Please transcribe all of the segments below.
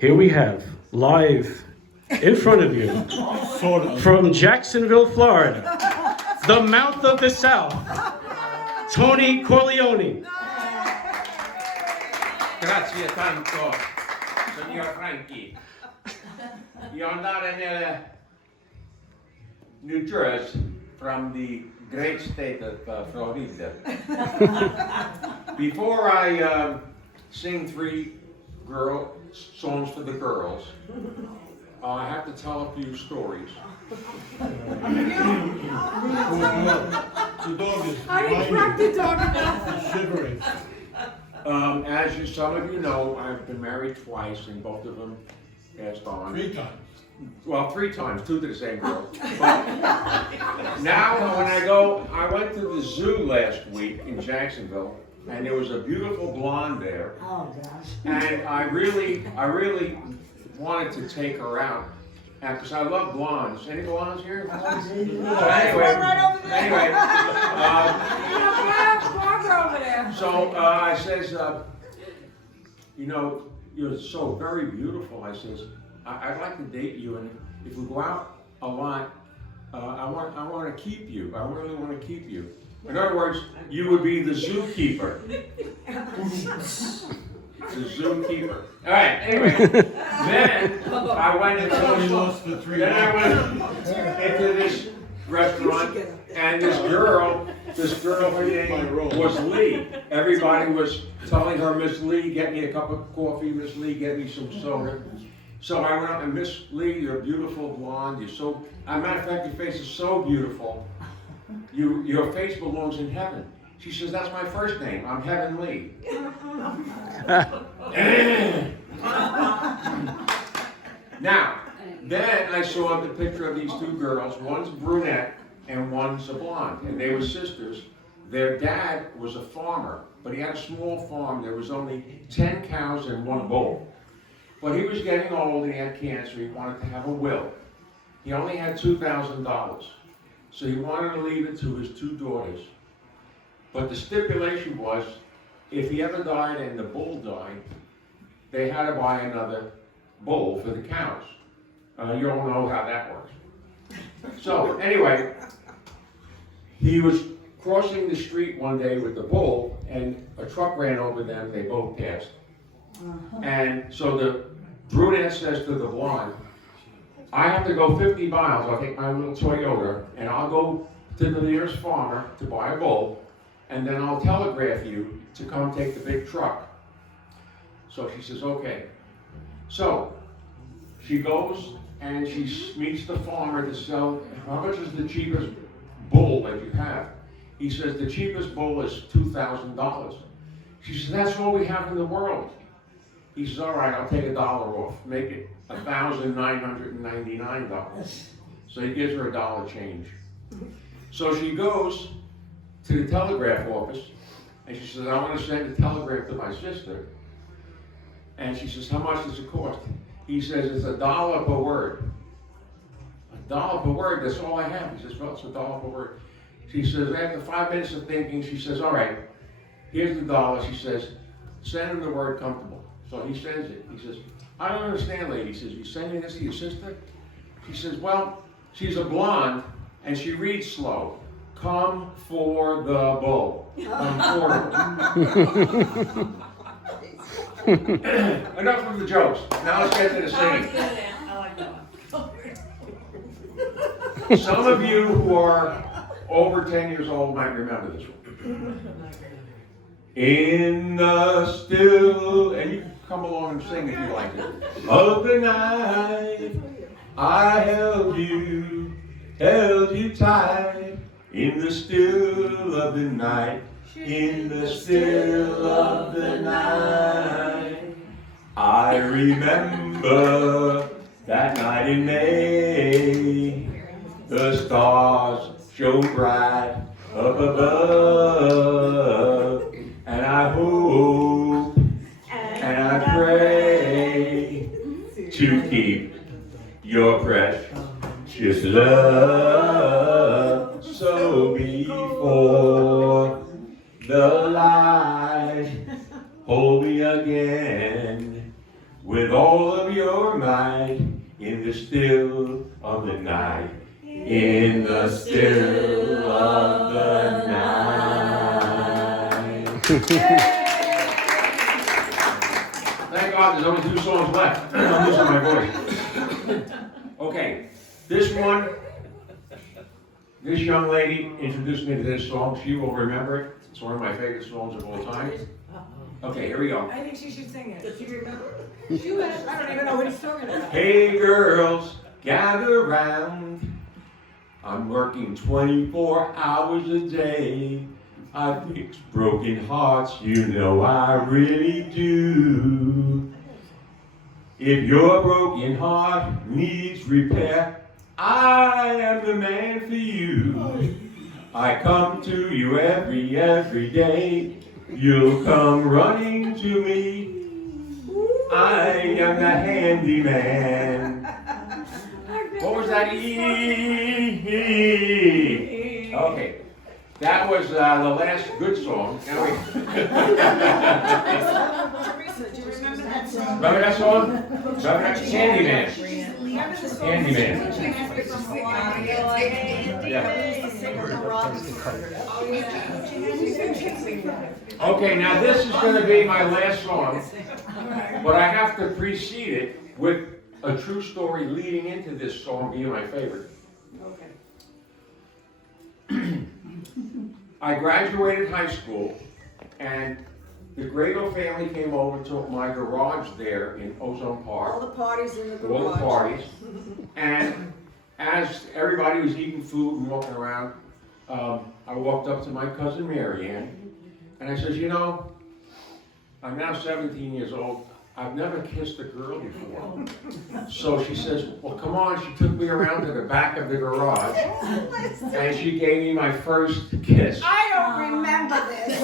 Here we have, live in front of you, from Jacksonville, Florida, the mouth of the South, Tony Corleone. Grazie tanto, signor Frankie. You're not in New Jersey, from the great state of Florida. Before I sing three songs for the girls, I have to tell a few stories. The dog is shivering. As some of you know, I've been married twice, and both of them passed on. 3 times. Well, 3 times, 2 to the same girl. But now, when I went to the zoo last week in Jacksonville, and there was a beautiful blonde there. Oh, gosh. And I really wanted to take her out, because I love blondes. Any blondes here? So I says, you know, you're so very beautiful. I says, I'd like to date you, and if we go out a lot, I want to keep you. I really want to keep you. In other words, you would be the zookeeper. The zookeeper. All right. Anyway, then I went into this restaurant, and this girl, her name was Lee. Everybody was telling her, Miss Lee, get me a cup of coffee. Miss Lee, get me some soda. So I went up and Miss Lee, you're a beautiful blonde. You're so, as a matter of fact, your face is so beautiful. Your face belongs in heaven. She says, that's my first name. I'm Heaven Lee. Now, then I saw the picture of these 2 girls. One's brunette and one's a blonde, and they were sisters. Their dad was a farmer, but he had a small farm. There was only 10 cows and 1 bull. But he was getting old and he had cancer. He wanted to have a will. He only had $2,000. So he wanted to leave it to his 2 daughters. But the stipulation was, if he ever died and the bull died, they had to buy another bull for the cows. You all know how that works. So anyway, he was crossing the street one day with the bull, and a truck ran over them. They both passed. And so the brunette says to the blonde, I have to go 50 miles. I'll take my little Toyota, and I'll go to the nearest farmer to buy a bull, and then I'll telegraph you to come take the big truck. So she says, okay. So she goes and she meets the farmer to sell, how much is the cheapest bull that you have? He says, the cheapest bull is $2,000. She says, that's all we have in the world. He says, all right, I'll take $1 off, make it $1,999. So he gives her $1 change. So she goes to the telegraph office, and she says, I want to send a telegram to my sister. And she says, how much does it cost? He says, it's $1 per word. $1 per word, that's all I have. He says, well, it's $1 per word. She says, after 5 minutes of thinking, she says, all right, here's the $1. She says, send him the word comfortable. So he sends it. He says, I don't understand, lady. He says, you sending this to your sister? She says, well, she's a blonde and she reads slow. Come for the bull. Come for it. Enough of the jokes. Now let's get to the singing. Some of you who are over 10 years old might remember this one. In the still, and you can come along and sing if you like it. Of the night, I held you tight. In the still of the night, in the still of the night. I remember that night in May. The stars shone bright up above. And I hope and I pray to keep your precious love. So before the light hold me again with all of your might, in the still of the night, in the still of the night. Thank God there's only 2 songs left. I'm losing my voice. Okay, this young lady introduced me to this song. She will remember it. It's one of my favorite songs of all time. Okay, here we go. I think she should sing it. Does she remember? She was. I don't even know what he's talking about. Hey girls, gather round. I'm working 24 hours a day. I fix broken hearts, you know I really do. If your broken heart needs repair, I am the man for you. I come to you every day. You'll come running to me. I am the handyman. What was that? Okay. That was the last good song. Now we... Teresa, do you remember that song? Remember that song? Remember that? Handyman. Remember the song? Handyman. Okay, now this is going to be my last song, but I have to precede it with a true story leading into this song being my favorite. Okay. I graduated high school, and the Grado family came over to my garage there in Ozone Park. All the parties in the garage. All the parties. And as everybody was eating food and walking around, I walked up to my cousin Mary Ann, and I said, you know, I'm now 17 years old. I've never kissed a girl before. So she says, well, come on. She took me around to the back of the garage, and she gave me my first kiss. I don't remember this.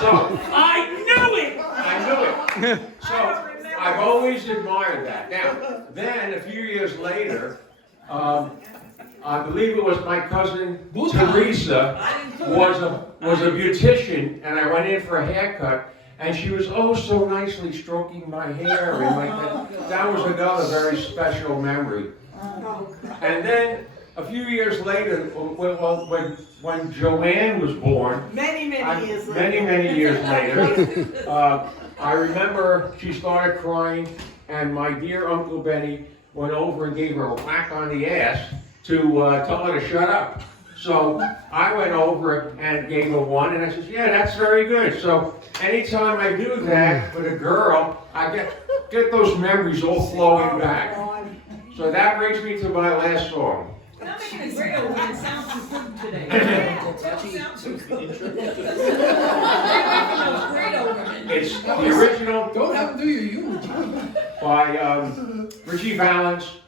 So, I knew it! So, I've always admired that. Now, then, a few years later, I believe it was my cousin Teresa was a beautician, and I went in for a haircut, and she was oh so nicely stroking my hair, and like that was another very special memory. And then a few years later, when Joanne was born, many years later, I remember she started crying, and my dear Uncle Benny went over and gave her a whack on the ass to tell her to shut up. So I went over and gave her one, and I said, yeah, that's very good. So anytime I do that with a girl, I get those memories all flowing back. So that brings me to my last song. You're not making a great old man sound too good today. It's the original Don't have to do your eulogy. by Richie Valens.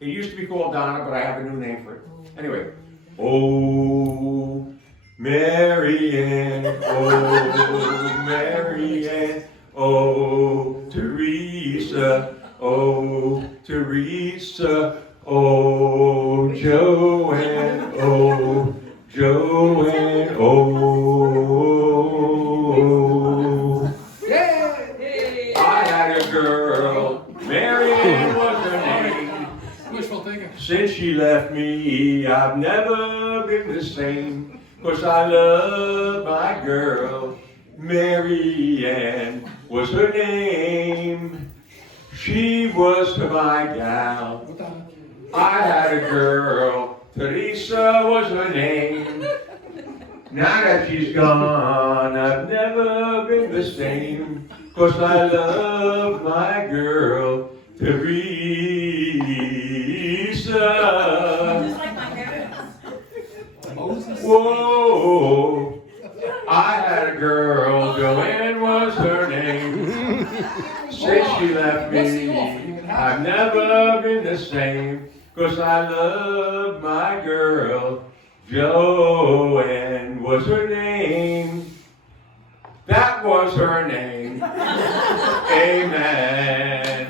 It used to be called Donna, but I have a new name for it. Anyway. Oh, Marianne, oh, Teresa, oh, Teresa, oh, Joanne, oh, Joanne, oh. Yeah. I had a girl, Marianne was her name. Wishful thinking. Since she left me, I've never been the same. 'Cause I love my girl, Mary Ann was her name. She was my gal. I had a girl, Teresa was her name. Now that she's gone, I've never been the same. 'Cause I love my girl, Teresa. Whoa, I had a girl, Joanne was her name. Since she left me, I've never been the same. 'Cause I love my girl, Joanne was her name. That was her name. Amen.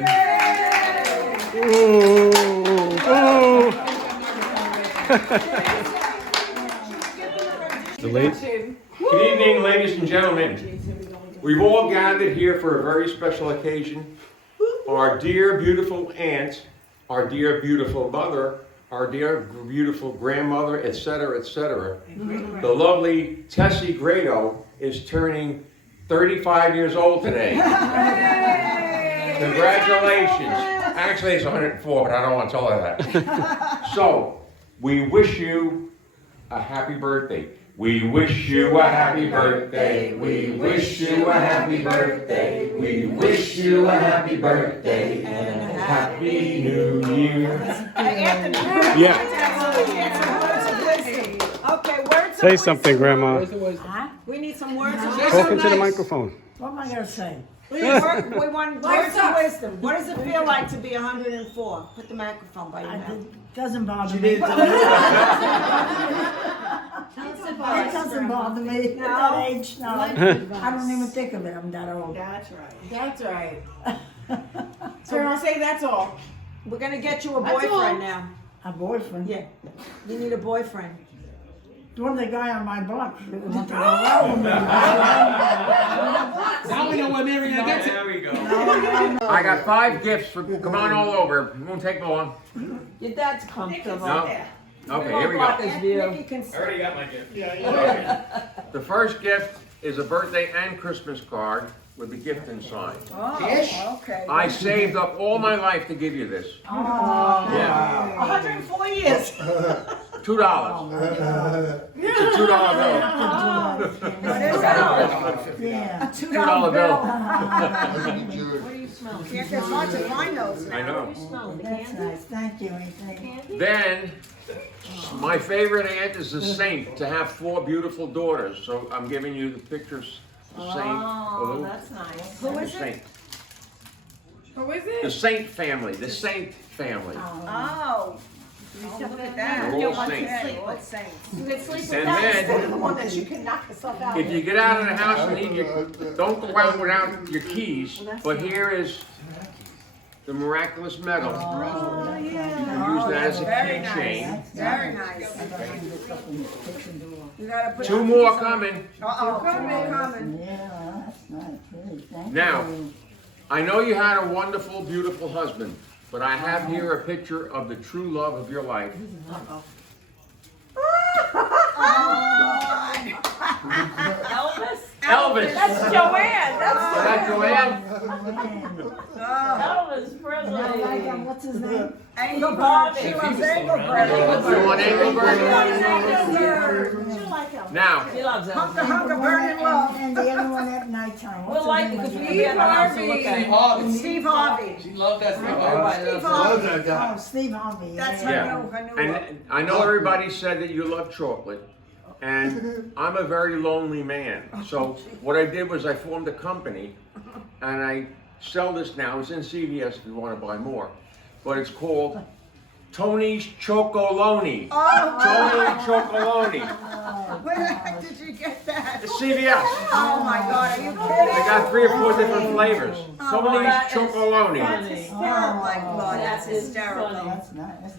The late. Good evening, ladies and gentlemen. We've all gathered here for a very special occasion. Our dear, beautiful aunt, our dear, beautiful mother, our dear, beautiful grandmother, etc., etc. The lovely Tessie Grado is turning 35 years old today. Congratulations. Actually, it's 104, but I don't want to tell her that. So, we wish you a happy birthday. We wish you a happy birthday. We wish you a happy birthday. We wish you a happy birthday and a happy New Year. Yeah. Okay, words of Say something, Grandma. Where's the wisdom? We need some words of Say wisdom. Talk something into the nice. microphone. What am I gonna say? We want words of wisdom. What does it feel like to be 104? Put the microphone by your mouth. It doesn't bother me. It doesn't bother me at that age, no. I don't even think of it, I'm that old. That's right. That's right. Girl, say that's all. We're gonna get you a That's all. boyfriend now. A boyfriend? Yeah. You need a boyfriend. One of the guy on my block wants to go out with me. Now we know where Mary Ann gets it. There we go. I got 5 gifts for, come on all over. It won't take long. Your dad's comfortable. No? Okay, here we go. Nikki can I already got my gift. The first gift is a birthday and Christmas card with the gift inside. Oh, okay. I saved up all my life to give you this. Yeah. 104 years. $2. It's a $2 bill. What is that? Yeah. $2 $2 bill. What do you smell? Can't get hard to find those. I know. What do you smell? The That's candy? nice, thank you, thank you. Candy? Then, my favorite aunt is the saint, to have 4 beautiful daughters. So I'm giving you the pictures. The saint. Oh, that's nice. Who is Saint. it? Who is The it? Saint family. The Saint family. Oh. Look at that. They're all saints. Yeah, all saints. You could sleep with And that. then, The one that you can knock yourself out. if you get out of the house and need your, don't go out without your keys. But here is the miraculous medal. Oh, You yeah. use that as a Very keychain. nice. Very nice. You gotta put 2 more coming. Uh-oh, 2 more coming. Yeah, that's nice, really, thank you. Now, I know you had a wonderful, beautiful husband, but I have here a picture of the true love of your life. Elvis? Elvis. That's Joanne. Is That's that Joanne? Elvis I like him, Presley. what's his name? Engelbert. She loves Engelbert. You want Engelbert? She like him. Now, She loves him. Hunker, hunker, burning love. And the other one at nighttime, what's We'll like it his because we name? can be at the house and look Steve at it. Harvey. Steve Harvey. She loved that Steve Harvey. Everybody Steve loves Harvey. Oh, Steve Harvey. That's yeah. her new and I know everybody said that you love chocolate, and I'm a very lonely man. So what I did was I formed a company, and I sell this now. It's in CVS if you want to buy more, but it's called Tony's Chocolonely. Tony Chocolonely. Where the heck did you get that? It's CVS. Oh my God, are you They kidding? got 3 or 4 different flavors. Tony's that is Chocolonely. That's hysterical. Oh my God, that's That is hysterical. funny. That's nice, that's